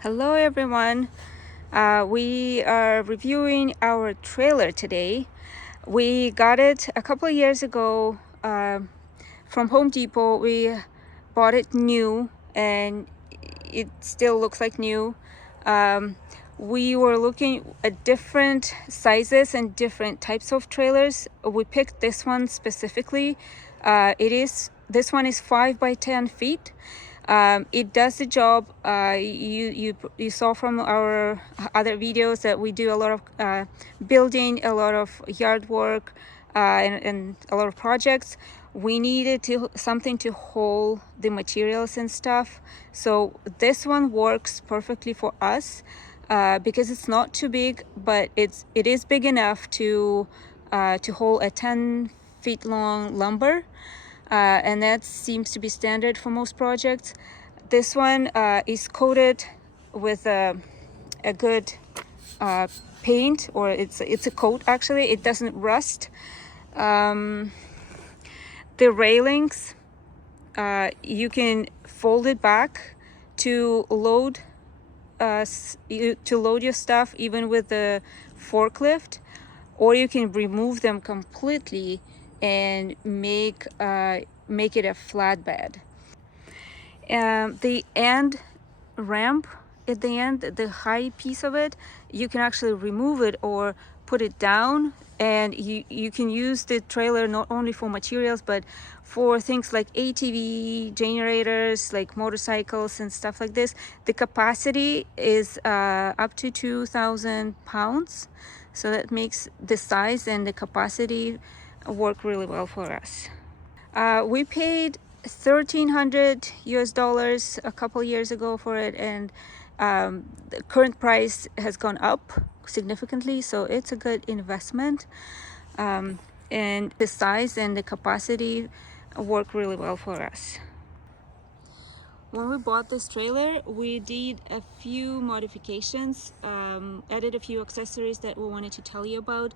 Hello everyone. We are reviewing our trailer today. We got it a couple of years ago from Home Depot. We bought it new and it still looks like new. We were looking at different sizes and different types of trailers. We picked this one specifically. This one is 5 by 10 feet. It does the job. You saw from our other videos that we do a lot of building, a lot of yard work, and a lot of projects. We needed something to hold the materials and stuff. So this one works perfectly for us because it's not too big, but it is big enough to hold a 10 feet long lumber. And that seems to be standard for most projects. This one is coated with a good paint, or it's a coat actually. It doesn't rust. The railings, you can fold it back to load your stuff even with the forklift, or you can remove them completely and make it a flatbed. The end ramp at the end, the high piece of it, you can actually remove it or put it down, and you can use the trailer not only for materials but for things like ATV generators, like motorcycles and stuff like this. The capacity is up to 2,000 pounds, so that makes the size and the capacity work really well for us. We paid $1,300 a couple years ago for it, and the current price has gone up significantly, so it's a good investment. And the size and the capacity work really well for us. When we bought this trailer, we did a few modifications, added a few accessories that we wanted to tell you about.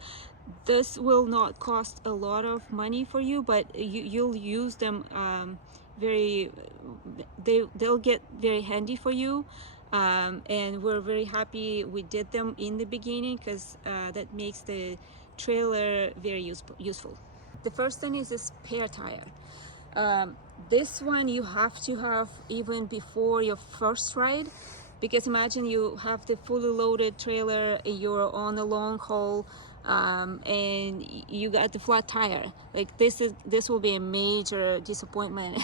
This will not cost a lot of money for you, but you'll use them they'll get very handy for you. And we're very happy we did them in the beginning, because that makes the trailer very useful. The first thing is a spare tire. This one you have to have even before your first ride, because imagine you have the fully loaded trailer, you're on a long haul, and you got the flat tire. Like this will be a major disappointment,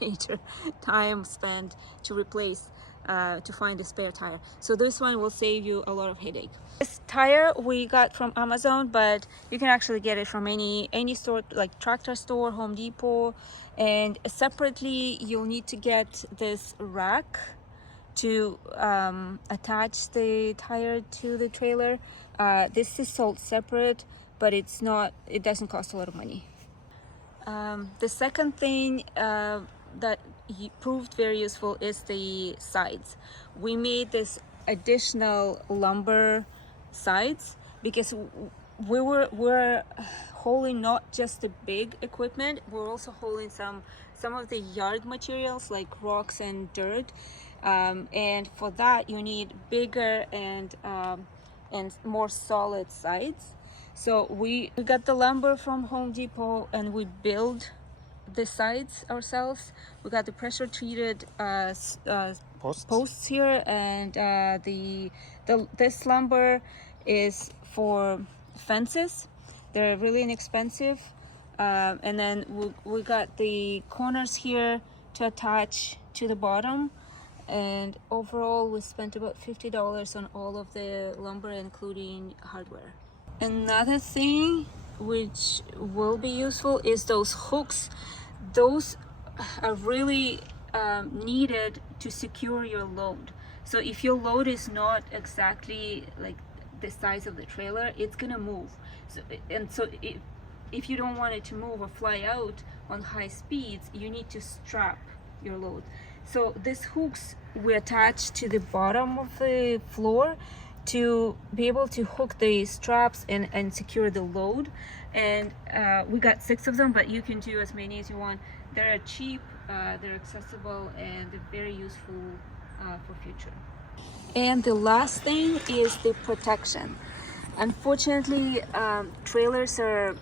major time spent to replace, to find a spare tire. So this one will save you a lot of headache. This tire we got from Amazon, but you can actually get it from any store, like tractor store, Home Depot. And separately you'll need to get this rack to attach the tire to the trailer. This is sold separate, but it doesn't cost a lot of money. The second thing that proved very useful is the sides. We made this additional lumber sides because we're hauling not just the big equipment, we're also hauling some of the yard materials like rocks and dirt, and for that you need bigger and more solid sides. So we got the lumber from Home Depot and we build the sides ourselves. We got the pressure treated posts here, and this lumber is for fences. They're really inexpensive. And then we got the corners here to attach to the bottom, and overall we spent about $50 on all of the lumber, including hardware. Another thing which will be useful is those hooks. Those are really needed to secure your load. So if your load is not exactly like the size of the trailer, it's gonna move. So if you don't want it to move or fly out on high speeds, you need to strap your load. So these hooks we attach to the bottom of the floor to be able to hook the straps and secure the load. And we got 6 of them, but you can do as many as you want. They're cheap, they're accessible, and they're very useful for future. And the last thing is the protection. Unfortunately, trailers are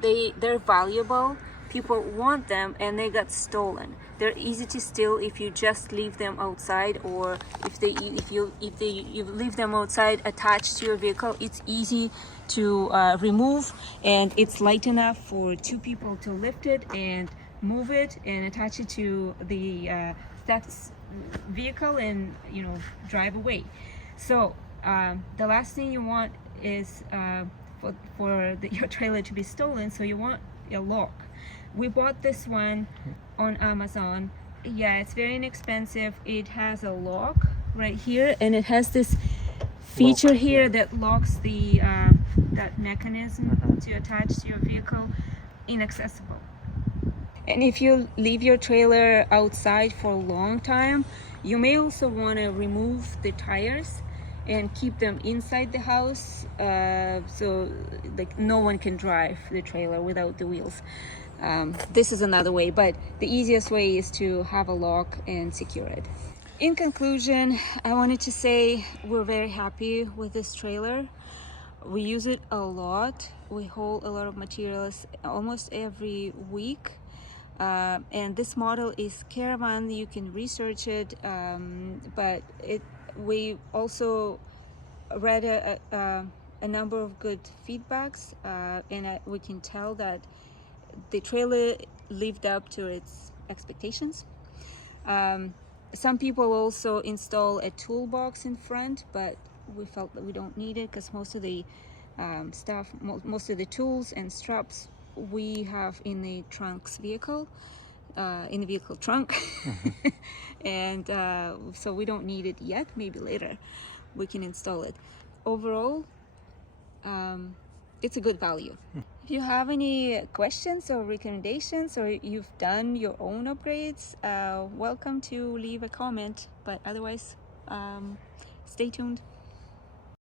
they're valuable. People want them and they got stolen. They're easy to steal if you just leave them outside, or if you leave them outside attached to your vehicle. It's easy to remove, and it's light enough for 2 people to lift it and move it and attach it to the vehicle and drive away. So the last thing you want is for your trailer to be stolen, so you want a lock. We bought this one on Amazon. Yeah, it's very inexpensive. It has a lock right here, and it has this feature here that locks the that mechanism to attach to your vehicle. Inaccessible. And if you leave your trailer outside for a long time, you may also want to remove the tires and keep them inside the house, so like no one can drive the trailer without the wheels. This is another way, but the easiest way is to have a lock and secure it. In conclusion, I wanted to say we're very happy with this trailer. We use it a lot. We haul a lot of materials almost every week. And this model is Karavan. You can research it, but we also read a number of good feedbacks, and we can tell that the trailer lived up to its expectations. Some people also install a toolbox in front, but we felt that we don't need it because most of the most of the tools and straps we have in the vehicle trunk. And so we don't need it yet. Maybe later we can install it. Overall, it's a good value. If you have any questions or recommendations, or you've done your own upgrades, welcome to leave a comment. But otherwise, stay tuned.